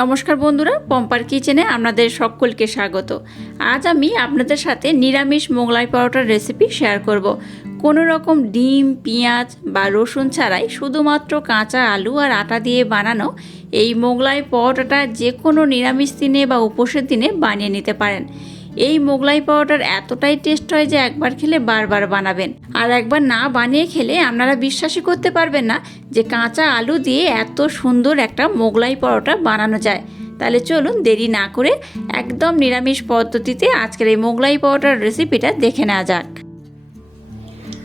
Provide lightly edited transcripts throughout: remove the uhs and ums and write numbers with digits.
নমস্কার বন্ধুরা, পম্পার কিচেনে আপনাদের সকলকে স্বাগত। আজ আমি আপনাদের সাথে নিরামিষ মোগলাই পরোটার রেসিপি শেয়ার করব। কোনো রকম ডিম, পেঁয়াজ বা রসুন ছাড়াই শুধুমাত্র কাঁচা আলু আর আটা দিয়ে বানানো এই মোগলাই পরোটাটা যে কোনো নিরামিষ দিনে বা উপোসের দিনে বানিয়ে নিতে পারেন। এই মোগলাই পরোটার এতটাই টেস্ট হয় যে একবার খেলে বারবার বানাবেন, আর একবার না বানিয়ে খেলে আপনারা বিশ্বাসই করতে পারবেন না যে কাঁচা আলু দিয়ে এত সুন্দর একটা মোগলাই পরোটা বানানো যায়। তাহলে চলুন দেরি না করে একদম নিরামিষ পদ্ধতিতে আজকের এই মোগলাই পরোটার রেসিপিটা দেখে নেওয়া যাক।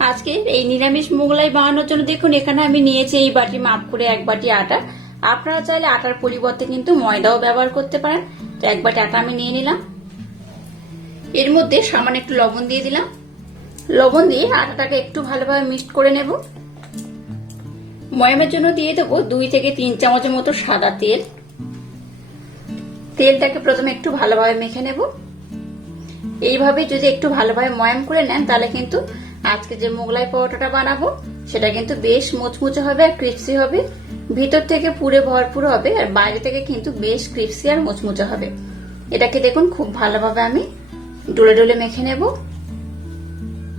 আজকে এই নিরামিষ মোগলাই বানানোর জন্য দেখুন এখানে আমি নিয়েছি এই বাটি মাপ করে 1 বাটি আটা। আপনারা চাইলে আটার পরিবর্তে কিন্তু ময়দাও ব্যবহার করতে পারেন। তো 1 বাটি আটা আমি নিয়ে নিলাম। এর মধ্যে সামান্য একটু লবণ দিয়ে দিলাম। লবণ দিয়ে আটাটাকে একটু ভালোভাবে মিক্সড করে নেব। ময়ামের জন্য দিয়ে দেবো 2 থেকে 3 চামচের মতো সাদা তেল। তেলটাকে প্রথমে একটু ভালোভাবে মেখে নেব। এইভাবে যদি একটু ভালোভাবে ময়াম করে নেন তাহলে কিন্তু আজকে যে মোগলাই পরোটাটা বানাবো সেটা কিন্তু বেশ মুচমুচে হবে আর ক্রিস্পি হবে। ভিতর থেকে পুরে ভরপুর হবে আর বাইরে থেকে কিন্তু বেশ ক্রিস্পি আর মুচমুচে হবে। এটাকে দেখুন খুব ভালোভাবে আমি ডলে ডলে মেখে নেব।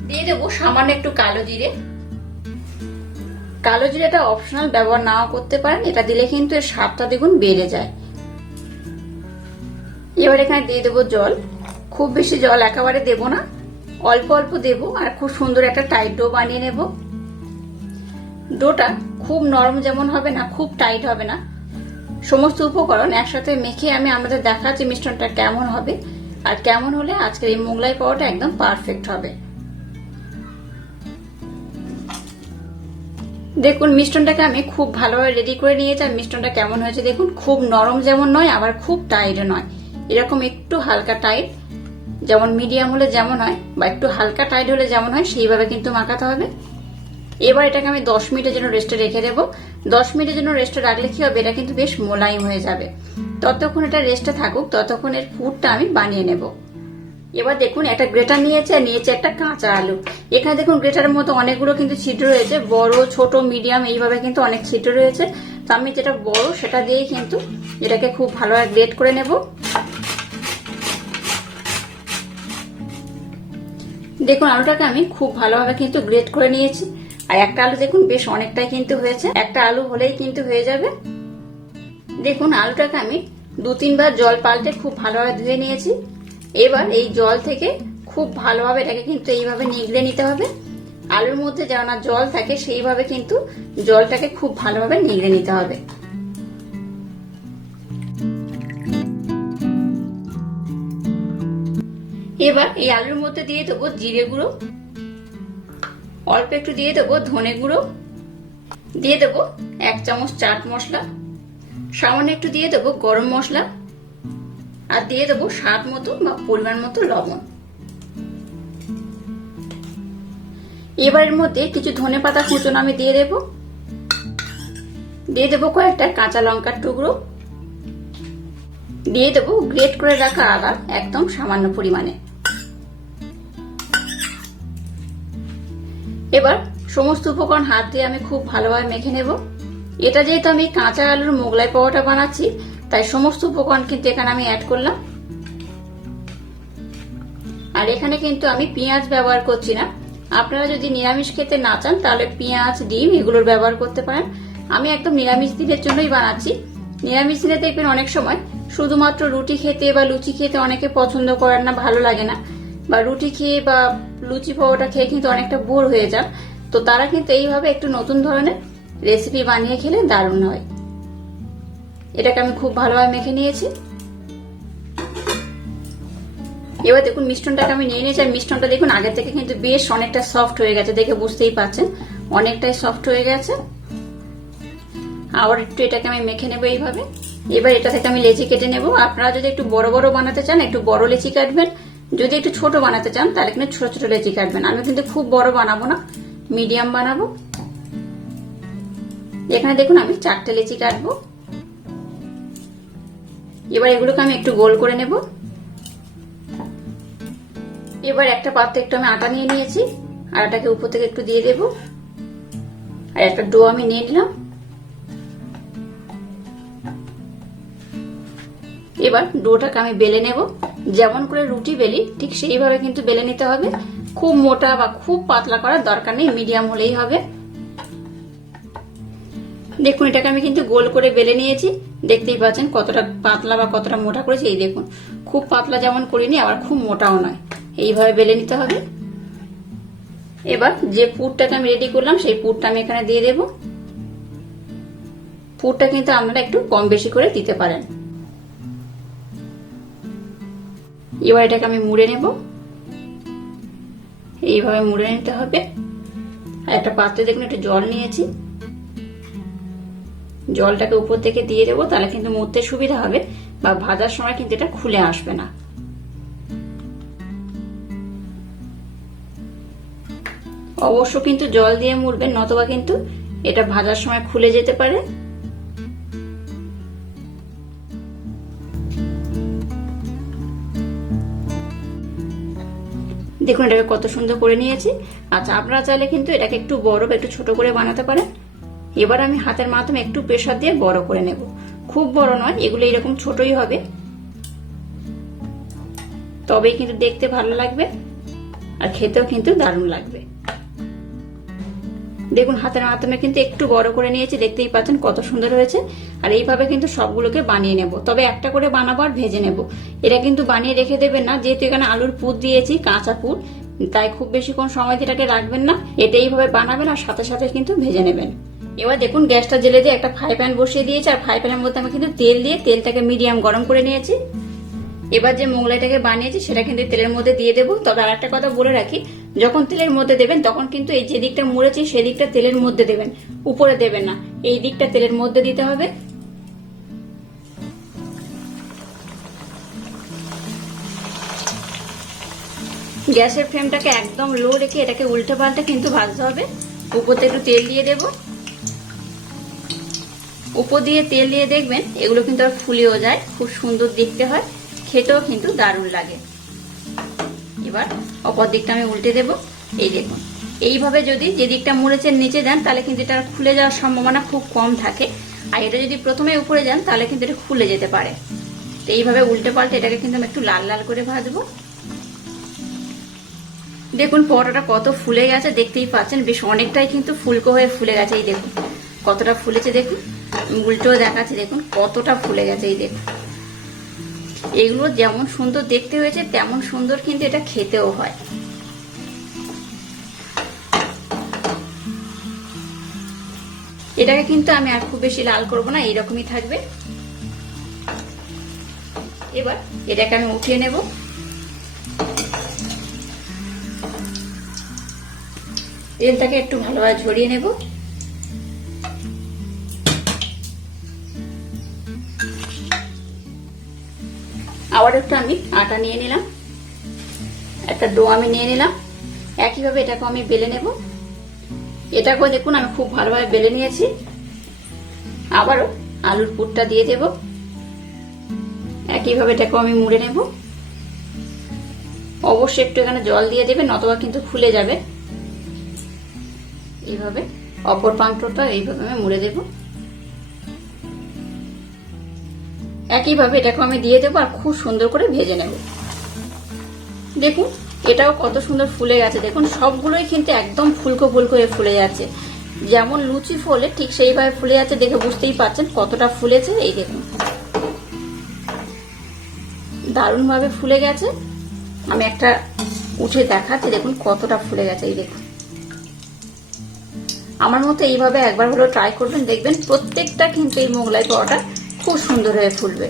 দিয়ে দেবো সামান্য একটু কালো জিরে। কালো জিরেটা অপশনাল, ব্যবহার নাও করতে পারেন। এটা দিলে কিন্তু এর স্বাদটা দ্বিগুণ বেড়ে যায়। এবার এখানে দিয়ে দেবো জল। খুব বেশি জল একেবারে দেব না, অল্প অল্প দেব। আর খুব সুন্দর একটা টাইট ডো বানিয়ে নেব। ডোটা খুব নরম যেমন হবে না, খুব টাইট হবে না। সমস্ত উপকরণ একসাথে মেখে আমি আমাদের দেখাচ্ছি মিশ্রণটা কেমন হবে আর কেমন হলে আজকের এই মোগলাই পরোটা একদম পারফেক্ট হবে। দেখুন মিশ্রণটাকে আমি খুব ভালোভাবে রেডি করে নিয়েছি। আর মিশ্রণটা কেমন হয়েছে দেখুন, খুব নরম যেমন নয় আবার খুব টাইটও নয়, এরকম একটু হালকা টাইট, যেমন মিডিয়াম হলে যেমন হয় বা একটু হালকা টাইট হলে যেমন হয় সেইভাবে কিন্তু মাখাতে হবে। এবার এটাকে আমি 10 মিনিটের জন্য রেস্টে রেখে দেবো। 10 মিনিটের জন্য রেস্টে রাখলে কি হবে, এটা কিন্তু বেশ মোলায়েম হয়ে যাবে। ততক্ষণ এটা রেস্টে থাকুক, ততক্ষণ এর পুরটা আমি বানিয়ে নেব। এবার দেখুন একটা গ্রেটার নিয়েছে আর নিয়েছে একটা কাঁচা আলু। এখানে দেখুন গ্রেটারের মতো অনেকগুলো কিন্তু ছিদ্র রয়েছে, বড় ছোট মিডিয়াম এইভাবে কিন্তু অনেক ছিদ্র রয়েছে। তো আমি যেটা বড় সেটা দিয়েই কিন্তু এটাকে খুব ভালোভাবে গ্রেট করে নেব। দেখুন আলুটাকে আমি খুব ভালোভাবে কিন্তু গ্রেট করে নিয়েছি। আর একটা আলু দেখুন বেশ অনেকটাই কিন্তু হয়েছে, একটা আলু হলেই কিন্তু হয়ে যাবে। দেখুন আলুটাকে আমি 2-3 বার জল পাল্টে খুব ভালোভাবে ধুয়ে নিয়েছি। এবার এই জল থেকে খুব ভালোভাবে এটাকে কিন্তু এইভাবে নিগড়ে নিতে হবে। আলুর মধ্যে যেন না জল থাকে সেইভাবে কিন্তু জলটাকে খুব ভালোভাবে নিগড়ে নিতে হবে। এবার এই আলুর মধ্যে দিয়ে দেবো জিরে গুঁড়ো, অল্প একটু দিয়ে দেবো ধনে গুঁড়ো, দিয়ে দেবো 1 চামচ চাট মশলা, সামান্য একটু দিয়ে দেবো গরম মশলা, আর দিয়ে দেবো স্বাদ মতো বা পরিমাণ মতো লবণ। এবার এর মধ্যে কিছু ধনেপাতা কুচনো আমি দিয়ে দেবো। দিয়ে দেবো কয়েকটা কাঁচা লঙ্কার টুকরো, দিয়ে দেবো গ্রেট করে রাখা আদা একদম সামান্য পরিমাণে। এবার সমস্ত উপকরণ হাত দিয়ে আমি খুব ভালোভাবে মেখে নেব। এটা যেহেতু আমি কাঁচা আলুর মোগলাই পরোটা বানাচ্ছি তাই সমস্ত উপকরণ কিন্তু এখানে আমি অ্যাড করলাম। আর এখানে কিন্তু আমি পেঁয়াজ ব্যবহার করছি না। আপনারা যদি নিরামিষ খেতে না চান তাহলে পেঁয়াজ, ডিম এগুলোর ব্যবহার করতে পারেন। আমি একদম নিরামিষ দিনের জন্যই বানাচ্ছি। নিরামিষ দিনে দেখবেন অনেক সময় শুধুমাত্র রুটি খেতে বা লুচি খেতে অনেকে পছন্দ করেন না, ভালো লাগে না, বা রুটি খেয়ে বা লুচি পরোটা খেয়ে কিন্তু অনেকটা বোর হয়ে যান। তো তারা কিন্তু এইভাবে একটু নতুন ধরনের রেসিপি বানিয়ে খেলে দারুণ হয়। এটাকে আমি খুব ভালোভাবে মেখে নিয়েছি। এবার দেখুন মিশ্রণটাকে আমি নিয়ে নিয়েছি। আর মিশ্রণটা দেখুন আগে থেকে কিন্তু বেশ অনেকটা সফট হয়ে গেছে, দেখে বুঝতেই পারছেন অনেকটাই সফট হয়ে গেছে। আবার একটু এটাকে আমি মেখে নেবো এইভাবে। এবার এটা থেকে আমি লেচি কেটে নেব। আপনারা যদি একটু বড় বড় বানাতে চান একটু বড় লেচি কাটবেন, যদি একটু ছোট বানাতে চান তাহলে কিন্তু ছোট ছোট লেচি কাটবেন। আমি কিন্তু খুব বড় বানাবো না, মিডিয়াম বানাবো। এখানে দেখুন আমি 4টে লেচি কাটবো। এবার এগুলোকে আমি একটু গোল করে নেব। এবার একটা পাত্রে একটু আমি আটা নিয়ে নিয়েছি, আটাটাকে উপর থেকে একটু দিয়ে দেব। আর একটা ডো আমি নিয়ে নিলাম। এবার ডোটাকে আমি বেলে নেব। যেমন করে রুটি বেলি ঠিক সেইভাবে কিন্তু বেলে নিতে হবে। খুব মোটা বা খুব পাতলা করার দরকার নেই, মিডিয়াম হলেই হবে। দেখুন এটাকে আমি কিন্তু গোল করে বেলে নিয়েছি। দেখতেই পাচ্ছেন কতটা পাতলা বা কতটা মোটা করেছি। এই দেখুন, খুব পাতলা যেমন করিনি, আবার খুব মোটাও নয়, এইভাবে বেলে নিতে হবে। এবার যে পুরটাকে আমি রেডি করলাম সেই পুরটা আমি এখানে দিয়ে দেব। পুরটা কিন্তু আপনারা একটু কম বেশি করে দিতে পারেন। এবার এটাকে আমি মুড়ে নেব। এইভাবে মুড়ে নিতে হবে। আর একটা পাত্রে দেখুন একটু জল নিয়েছি, জলটাকে উপর থেকে দিয়ে দেবো, তাহলে কিন্তু মুড়তে সুবিধা হবে বা ভাজার সময় কিন্তু এটা খুলে আসবে না। অবশ্য কিন্তু জল দিয়ে মুড়বেন, নতবা কিন্তু এটা ভাজার সময় খুলে যেতে পারে। দেখুন এটাকে কত সুন্দর করে নিয়েছি। আচ্ছা, আপনারা চাইলে কিন্তু এটাকে একটু বড় বা একটু ছোট করে বানাতে পারেন। এবার আমি হাতের মাধ্যমে একটু প্রেসার দিয়ে বড় করে নেব। খুব বড় নয়, এগুলো এরকম ছোটই হবে, তবেই কিন্তু দেখতে ভালো লাগবে আর খেতেও কিন্তু দারুণ লাগবে। দেখুন হাতের মাধ্যমে কিন্তু একটু বড় করে নিয়েছি, দেখতেই পাচ্ছেন কত সুন্দর হয়েছে। আর এইভাবে কিন্তু সবগুলোকে বানিয়ে নেব, তবে একটা করে বানাবো আর ভেজে নেব। এটা কিন্তু বানিয়ে রেখে দেবেন না, যেহেতু এখানে আলুর পুর দিয়েছি, কাঁচা পুর, তাই খুব বেশিক্ষণ সময় দিয়ে এটাকে রাখবেন না। এটা এইভাবে বানাবেন আর সাথে সাথে কিন্তু ভেজে নেবেন। এবার দেখুন গ্যাসটা জেলে দিয়ে একটা ফ্রাই প্যান বসিয়ে দিয়েছি, আর ফ্রাই প্যানের মধ্যে আমি কিন্তু তেল দিয়ে তেলটাকে মিডিয়াম গরম করে নিয়েছি। এবার যে মোগলাইটাকে বানিয়েছি সেটা কিন্তু তেলের মধ্যে দিয়ে দেবো। তবে আর একটা কথা বলে রাখি, যখন তেলের মধ্যে দেবেন তখন কিন্তু এই যে দিকটা মুড়েছি সেদিকটা তেলের মধ্যে দেবেন, উপরে দেবেন না, এই দিকটা তেলের মধ্যে দিতে হবে। গ্যাসের ফ্লেমটাকে একদম লো রেখে এটাকে উল্টে পাল্টে কিন্তু ভাজতে হবে। উপর থেকে একটু তেল দিয়ে দেবো। উপর দিয়ে তেল দিয়ে দেখবেন এগুলো কিন্তু আর ফুলেও যায়, খুব সুন্দর দেখতে হয়, খেতেও কিন্তু দারুণ লাগে। এবার অপর দিকটা আমি উল্টে দেব। এই দেখুন এইভাবে যদি যে দিকটা মুড়েছেন নিচে দেন তাহলে কিন্তু এটা খুলে যাওয়ার সম্ভাবনা খুব কম থাকে, আর এটা যদি প্রথমে উপরে যান তাহলে কিন্তু এটা খুলে যেতে পারে। তো এইভাবে উল্টে পাল্টে এটাকে কিন্তু আমি একটু লাল লাল করে ভাজবো। দেখুন পরোটাটা কত ফুলে গেছে, দেখতেই পাচ্ছেন বেশ অনেকটাই কিন্তু ফুলকো হয়ে ফুলে গেছে। এই দেখুন কতটা ফুলেছে, দেখুন উল্টো দেখাচ্ছে, দেখুন কতটা ফুলে গেছে। এই দেখুন এগুলো যেমন সুন্দর দেখতে হয়েছে তেমন সুন্দর কিন্তু এটা খেতেও হয়। এটাকে কিন্তু আমি আর খুব বেশি লাল করব না, এইরকমই থাকবে। এবার এটাকে আমি উঠিয়ে নেব। তেলটাকে একটু ভালোভাবে ঝরিয়ে নেব। আবার একটু আমি আটা নিয়ে নিলাম, একটা ডো আমি নিয়ে নিলাম। একইভাবে এটাকে আমি বেলে নেব। এটাকেও দেখুন আমি খুব ভালোভাবে বেলে নিয়েছি। আবারও আলুর পুরটা দিয়ে দেব। একইভাবে এটাকেও আমি মুড়ে নেব। অবশ্যই একটু এখানে জল দিয়ে দেবে, নতবা কিন্তু ফুলে যাবে। এইভাবে অপর প্রান্তটা এইভাবে আমি মুড়ে দেব। একইভাবে এটাকে আমি দিয়ে দেবো আর খুব সুন্দর করে ভেজে নেব। দেখুন এটাও কত সুন্দর ফুলে গেছে, দেখুন সবগুলোই কিন্তু একদম ফুলকো ফুলকো হয়ে ফুলে যাচ্ছে, যেমন লুচি ফোলে ঠিক সেইভাবে ফুলে যাচ্ছে। দেখে বুঝতেই পাচ্ছেন কতটা ফুলেছে। এই দেখুন দারুণ ভাবে ফুলে গেছে। আমি একটা উঠে দেখাচ্ছি, দেখুন কতটা ফুলে গেছে। এই দেখুন আমার মতো এইভাবে একবার হলো ট্রাই করবেন, দেখবেন প্রত্যেকটা কিন্তু এই মোগলাই পরোটা খুব সুন্দর হয়ে ফুলবে।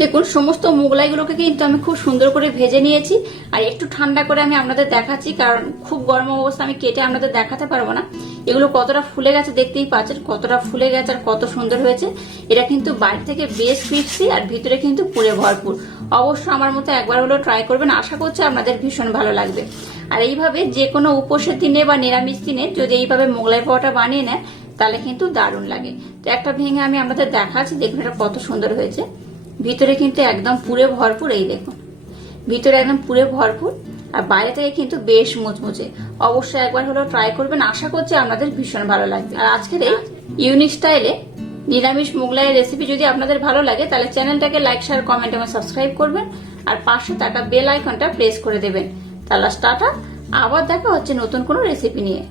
দেখুন সমস্ত মোগলাইগুলোকে কিন্তু আমি খুব সুন্দর করে ভেজে নিয়েছি, আর একটু ঠান্ডা করে আমি আপনাদের দেখাচ্ছি, কারণ খুব গরম অবস্থা আমি কেটে আপনাদের দেখাতে পারবো না। এগুলো কতটা ফুলে গেছে দেখতেই পাচ্ছেন, কতটা ফুলে গেছে আর কত সুন্দর হয়েছে। এটা কিন্তু বাইরে থেকে বেশ ক্রিস্পি আর ভিতরে কিন্তু পুরে ভরপুর। অবশ্য আমার মতো একবার হলো ট্রাই করবেন, আশা করছি আপনাদের ভীষণ ভালো লাগবে। আর এইভাবে যে কোনো উপোসের দিনে বা নিরামিষ দিনে যদি এইভাবে মোগলাই পরোটা বানিয়ে নেয় তাহলে কিন্তু দারুণ লাগে। তো একটা ভেঙে আমি আপনাদের দেখাচ্ছি, দেখুন এটা কত সুন্দর হয়েছে, ভিতরে কিন্তু একদম পুরে ভরপুর। এই দেখুন ভিতরে একদম পুরে ভরপুর। আর বাইরে থেকে কিন্তু বেশ মুচমুচে। অবশ্যই একবার হলেও ট্রাই করবেন, আশা করছি আপনাদের ভীষণ ভালো লাগবে। আর আজকের এই ইউনিক স্টাইলে নিরামিষ মোগলাইয়ের রেসিপি যদি আপনাদের ভালো লাগে তাহলে চ্যানেলটাকে লাইক, শেয়ার, কমেন্ট এবং সাবস্ক্রাইব করবেন আর পাশে থাকা বেল আইকনটা প্রেস করে দেবেন। তাহলে টাটা, আবার দেখা হচ্ছে নতুন কোনো রেসিপি নিয়ে।